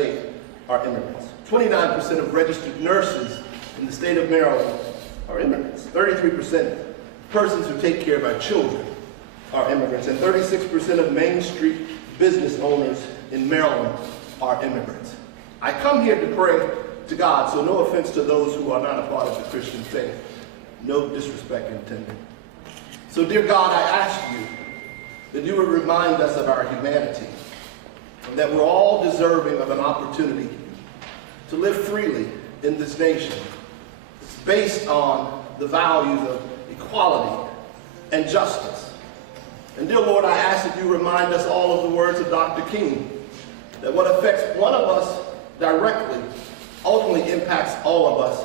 state are immigrants. 29% of registered nurses in the state of Maryland are immigrants. 33% persons who take care of our children are immigrants. And 36% of Main Street business owners in Maryland are immigrants. I come here to pray to God, so no offense to those who are not a part of the Christian faith. No disrespect intended. So dear God, I ask you that you would remind us of our humanity, and that we're all deserving of an opportunity to live freely in this nation. It's based on the values of equality and justice. And dear Lord, I ask that you remind us all of the words of Dr. King, that what affects one of us directly ultimately impacts all of us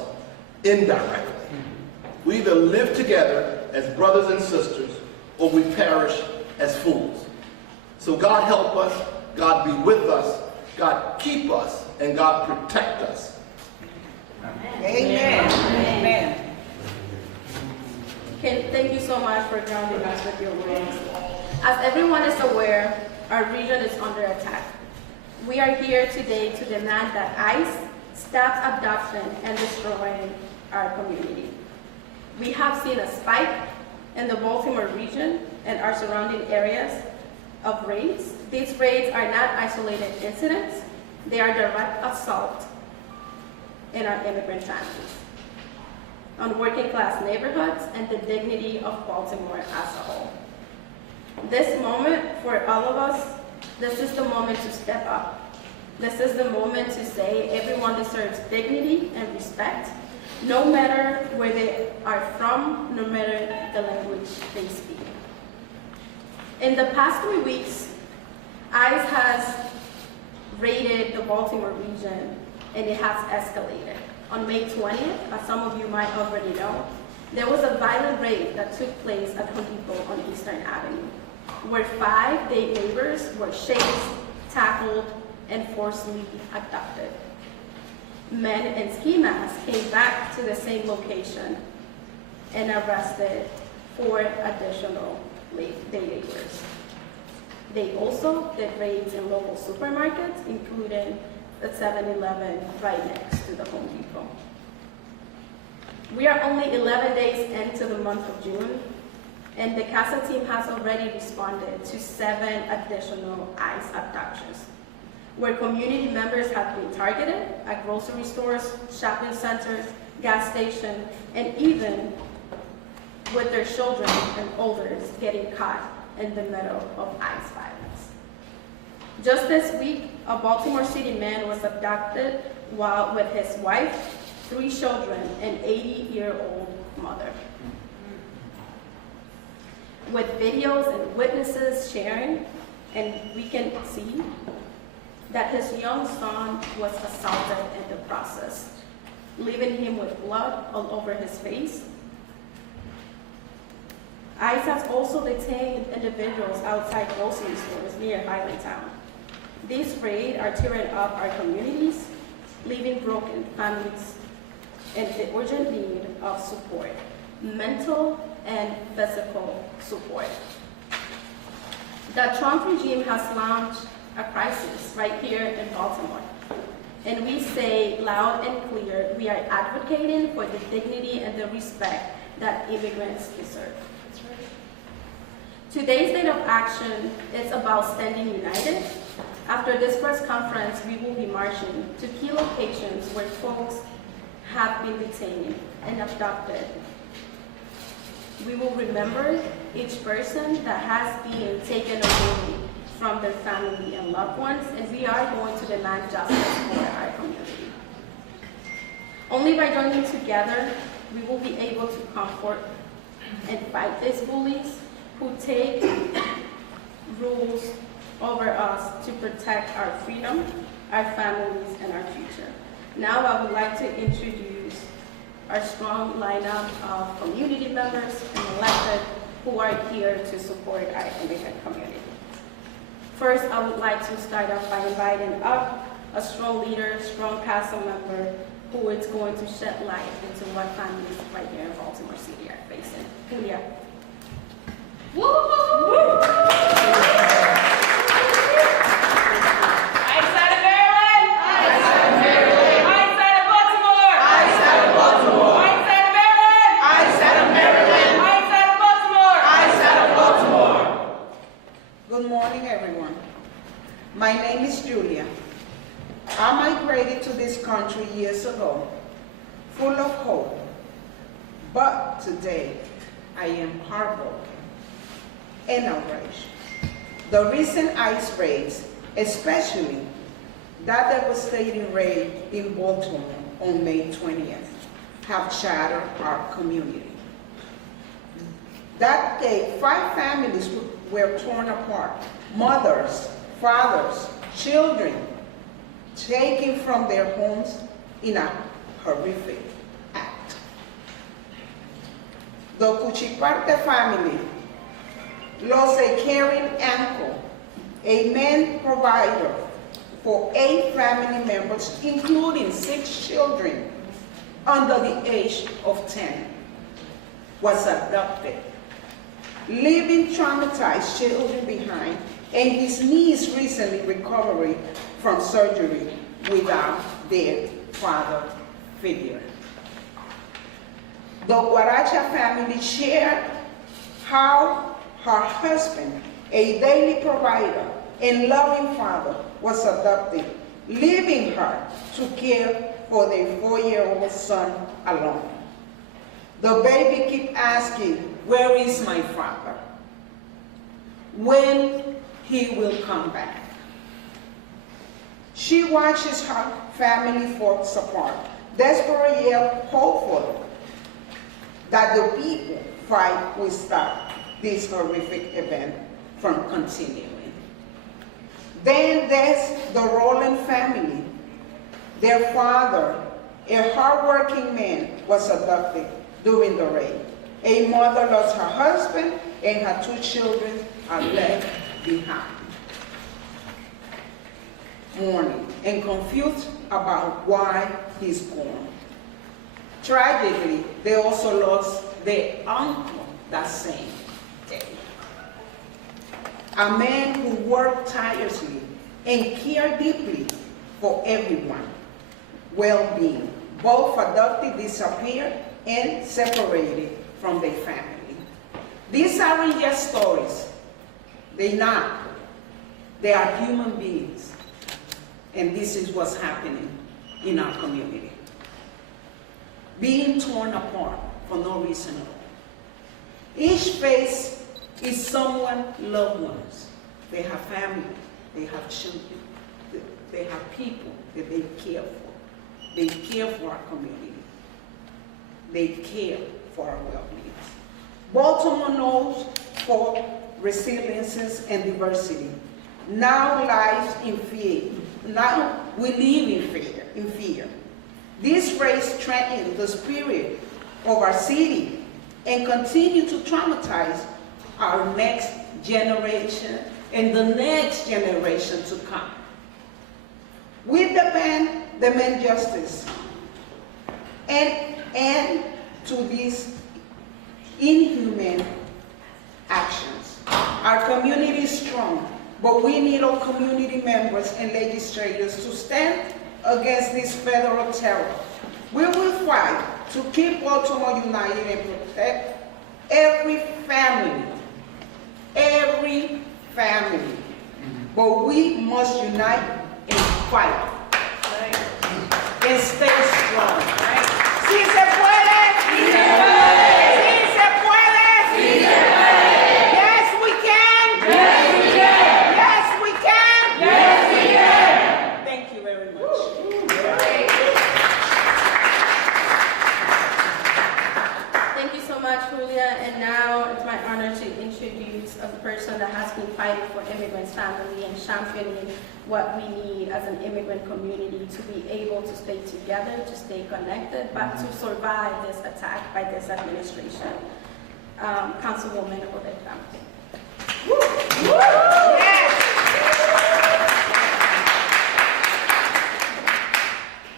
indirectly. We either live together as brothers and sisters, or we perish as fools. So God help us, God be with us, God keep us, and God protect us. Amen. Amen. Ken, thank you so much for grounding us with your words. As everyone is aware, our region is under attack. We are here today to demand that ICE stop abduction and destroying our community. We have seen a spike in the Baltimore region and our surrounding areas of raids. These raids are not isolated incidents. They are direct assault in our immigrant families, on working class neighborhoods, and the dignity of Baltimore as a whole. This moment, for all of us, this is the moment to step up. This is the moment to say everyone deserves dignity and respect, no matter where they are from, no matter the language they speak. In the past 3 weeks, ICE has raided the Baltimore region, and it has escalated. On May 20th, as some of you might already know, there was a violent raid that took place at Home Depot on Eastern Avenue, where 5 date neighbors were chased, tackled, and forcibly abducted. Men in ski masks came back to the same location and arrested 4 additional date neighbors. They also did raids in local supermarkets, including the 7-Eleven right next to the Home Depot. We are only 11 days into the month of June, and the CASA team has already responded to 7 additional ICE abductions, where community members have been targeted at grocery stores, shopping centers, gas stations, and even with their children and elders getting caught in the middle of ICE violence. Just this week, a Baltimore City man was abducted while with his wife, 3 children, and 80-year-old mother. With videos and witnesses sharing, and we can see that his young son was assaulted in the process, leaving him with blood all over his face. ICE has also detained individuals outside grocery stores near Highlandtown. These raids are tearing up our communities, leaving broken families in the urgent need of support, mental and physical support. The Trump regime has launched a crisis right here in Baltimore, and we say loud and clear, we are advocating for the dignity and the respect that immigrants deserve. Today's date of action is about standing united. After this press conference, we will be marching to key locations where folks have been detained and abducted. We will remember each person that has been taken away from their family and loved ones, and we are going to demand justice for our community. Only by joining together, we will be able to comfort and fight these bullies who take rules over us to protect our freedom, our families, and our future. Now I would like to introduce our strong lineup of community members and elected who are here to support our immigrant community. First, I would like to start off by inviting up a strong leader, strong council member, who is going to shed light into what families right here in Baltimore City are facing. Julia. Maryland! I migrated to this country years ago, full of hope, but today I am heartbroken and outraged. The recent ICE raids, especially that devastating raid in Baltimore on May 20th, have shattered our community. That day, 5 families were torn apart. Mothers, fathers, children taken from their homes in a horrific act. The Cuchiparte family lost a caring uncle, a main provider for 8 family members, including 6 children under the age of 10, was abducted, leaving traumatized children behind, and his niece recently recovered from surgery without their father figure. The Guaracha family shared how her husband, a daily provider and loving father, was abducted, leaving her to care for their 4-year-old son alone. The baby keeps asking, "Where is my father? When he will come back?" She watches her family fall apart, desperate yet hopeful that the people fight will stop this horrific event from continuing. Then there's the Rowland family. Their father, a hardworking man, was abducted during the raid. A mother lost her husband and her 2 children are left behind, mourning and confused about why he's gone. Tragically, they also lost their uncle that same day. A man who worked tirelessly and cared deeply for everyone. Well-being, both abducted, disappeared, and separated from their family. These aren't just stories. They're not. They are human beings. And this is what's happening in our community. Being torn apart for no reason at all. Each face is someone's loved ones. They have family, they have children, they have people that they care for. They care for our community. They care for our well-being. Baltimore knows for resilience and diversity. Now lives in fear. Now we live in fear. This race threatens the spirit of our city and continue to traumatize our next generation and the next generation to come. We demand justice and to these inhuman actions. Our community is strong, but we need all community members and legislators to stand against this federal terror. We will fight to keep Baltimore united and protect every family. But we must unite and fight. And stay strong. ¡Sí se puede! ¡Sí se puede! ¡Sí se puede! ¡Sí se puede! Yes, we can! Yes, we can! Yes, we can! Yes, we can! Thank you very much. Thank you so much, Julia. And now it's my honor to introduce a person that has been fighting for immigrants' family and championing what we need as an immigrant community to be able to stay together, to stay connected, but to survive this attack by this administration. Councilwoman Odette Ramos. Yes.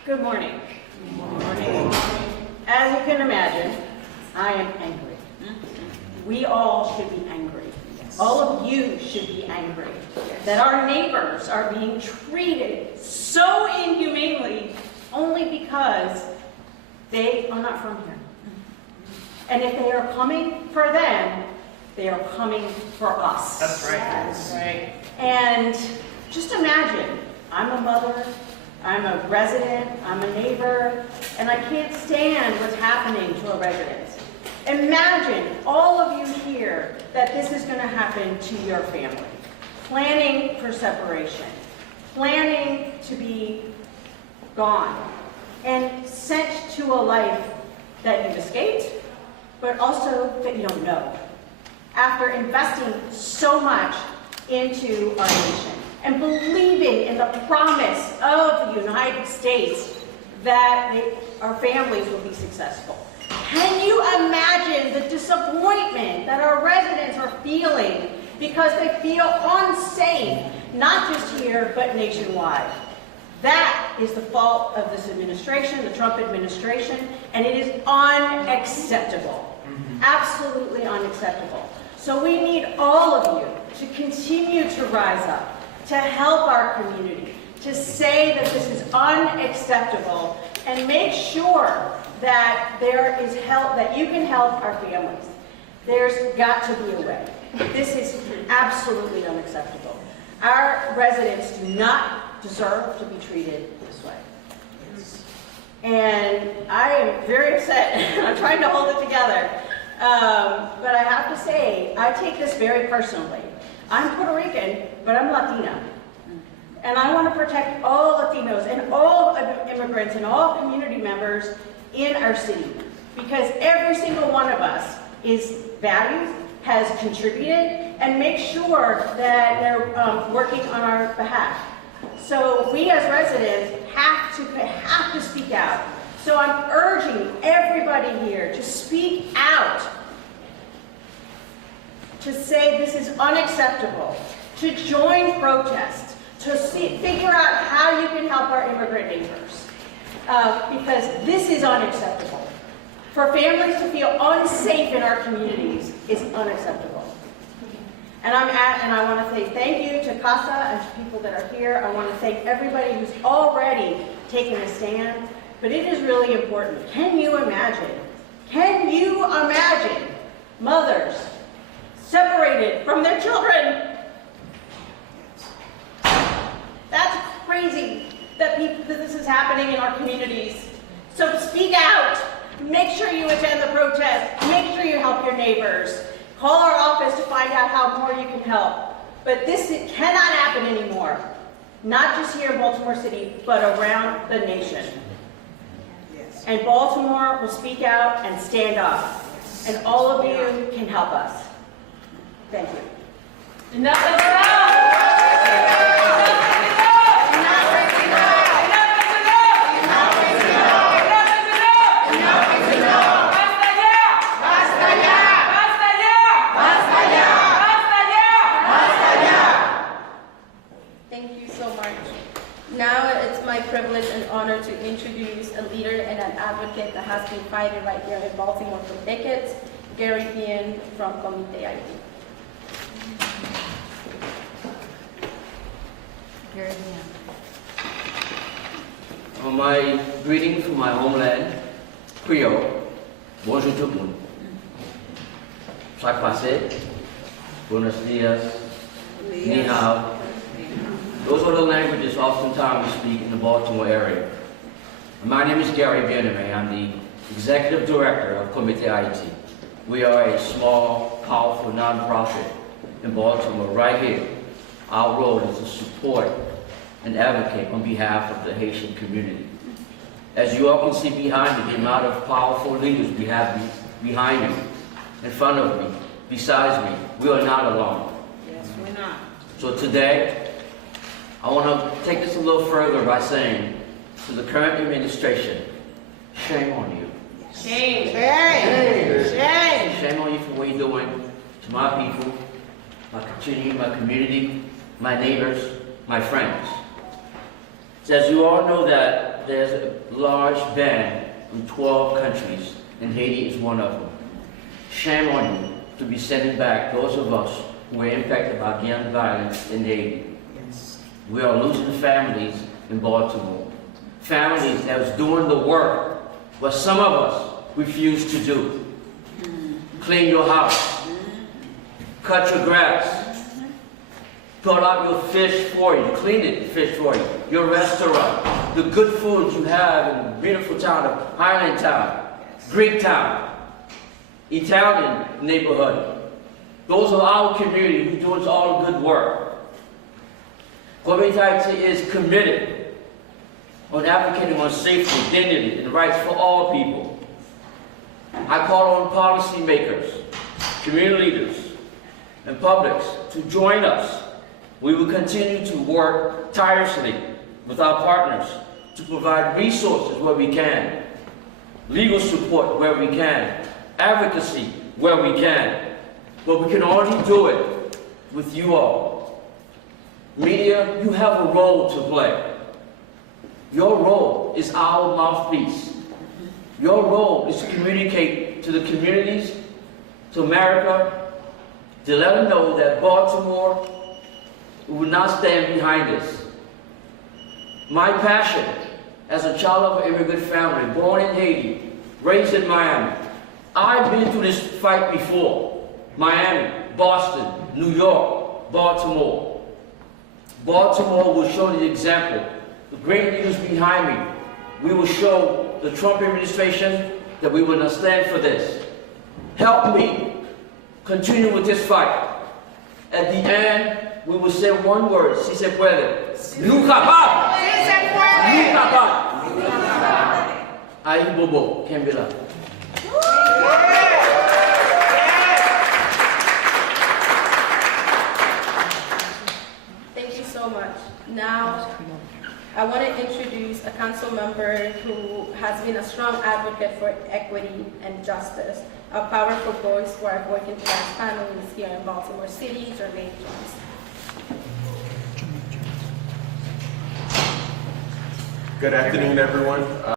Good morning. Good morning. As you can imagine, I am angry. We all should be angry. Yes. All of you should be angry that our neighbors are being treated so inhumanely only because they are not from here. And if they are coming for them, they are coming for us. That's right. That's right. And just imagine, I'm a mother, I'm a resident, I'm a neighbor, and I can't stand what's happening to our residents. Imagine all of you here that this is going to happen to your family. Planning for separation, planning to be gone, and sent to a life that you've escaped, but also that you don't know. After investing so much into our nation and believing in the promise of the United States that our families will be successful. Can you imagine the disappointment that our residents are feeling because they feel unsafe, not just here, but nationwide? That is the fault of this administration, the Trump administration, and it is unacceptable. Absolutely unacceptable. So we need all of you to continue to rise up, to help our community, to say that this is unacceptable, and make sure that there is help, that you can help our families. There's got to be a way. This is absolutely unacceptable. Our residents do not deserve to be treated this way. And I am very upset. I'm trying to hold it together. But I have to say, I take this very personally. I'm Puerto Rican, but I'm Latina. And I want to protect all Latinos and all immigrants and all community members in our city. Because every single one of us is valued, has contributed, and make sure that they're working on our behalf. So we as residents have to speak out. So I'm urging everybody here to speak out, to say this is unacceptable, to join protests, to figure out how you can help our immigrant neighbors. Because this is unacceptable. For families to feel unsafe in our communities is unacceptable. And I want to say thank you to CASA and to people that are here. I want to thank everybody who's already taken a stand. But it is really important. Can you imagine mothers separated from their children? That's crazy that this is happening in our communities. So speak out. Make sure you attend the protest. Make sure you help your neighbors. Call our office to find out how more you can help. But this cannot happen anymore. Not just here in Baltimore City, but around the nation. Yes. And Baltimore will speak out and stand up. And all of you can help us. Thank you. Enough is enough! Now it's my privilege and honor to introduce a leader and an advocate that has been fighting right here in Baltimore for decades, Gary Bien from Comité ID. Gary Bien. My greeting from my homeland, Creole. Bonjour tout le monde. Chaque passé, buenos dias, ni hao. Those are the languages oftentimes we speak in the Baltimore area. My name is Gary Bien. I'm the Executive Director of Comité IT. We are a small, powerful nonprofit in Baltimore right here. Our role is to support and advocate on behalf of the Haitian community. As you all can see behind me, the amount of powerful leaders we have behind me, in front of me, besides me, we are not alone. Yes, we're not. So today, I want to take this a little further by saying to the current administration, shame on you. Shame. Shame on you for what you're doing to my people, my community, my neighbors, my friends. So as you all know that there's a large ban in 12 countries, and Haiti is one of them. Shame on you to be sending back those of us who were impacted by gun violence in Haiti. We are losing families in Baltimore. Families that was doing the work, but some of us refuse to do. Clean your house, cut your grass, brought out your fish for you, cleaned it, fish for you, your restaurant, the good food you have in the beautiful town of Highland Town, Greek Town, Italian neighborhood. Those are our community who doing all the good work. KVAL is committed on advocating on safety, dignity, and rights for all people. I call on policymakers, community leaders, and publics to join us. We will continue to work tirelessly with our partners to provide resources where we can, legal support where we can, advocacy where we can, but we can only do it with you all. Media, you have a role to play. Your role is our mouthpiece. Your role is to communicate to the communities, to America, to let them know that Baltimore will not stand behind this. My passion as a child of an immigrant family, born in Haiti, raised in Miami, I've been through this fight before. Miami, Boston, New York, Baltimore. Baltimore will show the example. The great leaders behind me, we will show the Trump administration that we will not stand for this. Help me continue with this fight. At the end, we will say one word, si se puede. Nunca más. Nunca más. Ahí bobo, Kembila. Thank you so much. Now, I want to introduce a council member who has been a strong advocate for equity and justice, a powerful voice for our working class families here in Baltimore City, Jermaine Jones. Good afternoon, everyone.